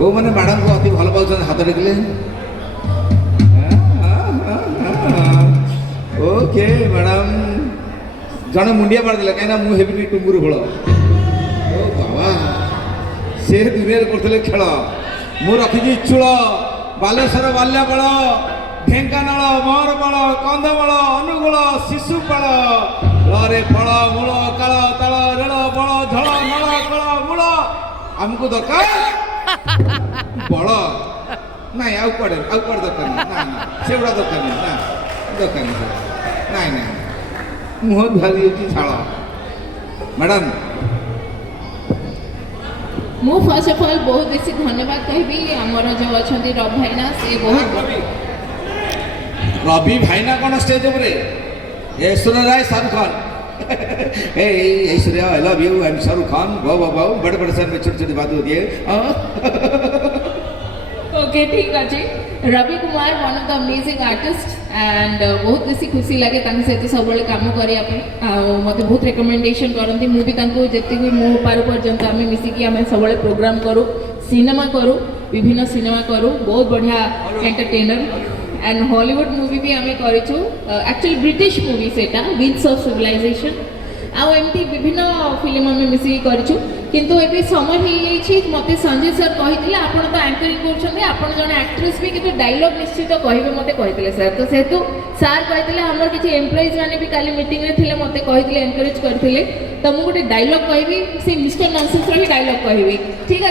मैंने मैडम को अति भल पाँच हाथ टेकिले ओके मैडम जड़े मुंडिया मारदे कहीं मुझे टुंगुर फल ओ बाबा से दुनिया करते खेल मु रखी चूल बालेश्वर बाल्यापाल ढेଙ୍କାନାଳ ମହରପାଳ କନ୍ଧମାଳ ଅନୁଗୁଳ ଶିଶୁପାଳ ରେ ଫଳ ମୂଳ କାଳ ତାଳ ରେଳ ବଳ ଝଳ ନଳ କଳ ମୂଳ ଆମକୁ ଦରକାର ବଳ ନାଇଁ ଆଉ କୁଆଡ଼େ ଦରକାର ନାହିଁ ନା ସେଗୁଡ଼ା ଦରକାର ନାହିଁ ନା ଦରକାର ନାହିଁ ନାଇଁ ନାଇଁ ମୁହଁ ଧୁଆରି ହେଉଛି ଝାଳ ମ୍ୟାଡ଼ାମ୍ ମୁଁ ଫାର୍ଷ୍ଟ ଅଫ୍ ଅଲ୍ ବହୁତ ବେଶୀ ଧନ୍ୟବାଦ କହିବି ଆମର ଯେଉଁ ଅଛନ୍ତି ରବି ଭାଇନା ସେ ବହୁତ रवि भाईना कौन स्टेज पर ऐश्वर्या राय शाहरुख खान ए Aishwarya I love you I am Shahrukh Khan wow wow बड़े बड़े सर में छोटी छोटी बात होती है ओके ठीक अच्छे Ravi Kumar one of the amazing artist and बहुत बेसी खुशी लगे सहित सब कम करने मत बहुत रिकमेंडेशन करती मुझे जी मो पार पर्यंत आम मिसिकी आम सब प्रोग्राम करूँ सिनेमा करूँ विभिन्न सिनेमा करूँ बहुत बढ़िया एंटरटेनर एंड हॉलीवुड मूवी भी आम करूँ एक्चुअली ब्रिटिश मूवी सेटा विंग्स ऑफ सिविलाइजेशन आमती विभिन्न फिल्म आम मिसिकी करूँ किंतु ए समय हो मत संजय सर कही आप तो एंकरिंग कर जन एक्ट्रेस भी किंतु डायलॉग निश्चित कहे मत कही सर तो सेतु सार कही आम किसी एम्प्लॉइज मैंने भी काली मीटिंग में थे मत कही एनकरेज करते तो मुझे गोटे डायलॉग कहि से मिस्टर नॉनसेंस रो डायलॉग कहि ठीक है।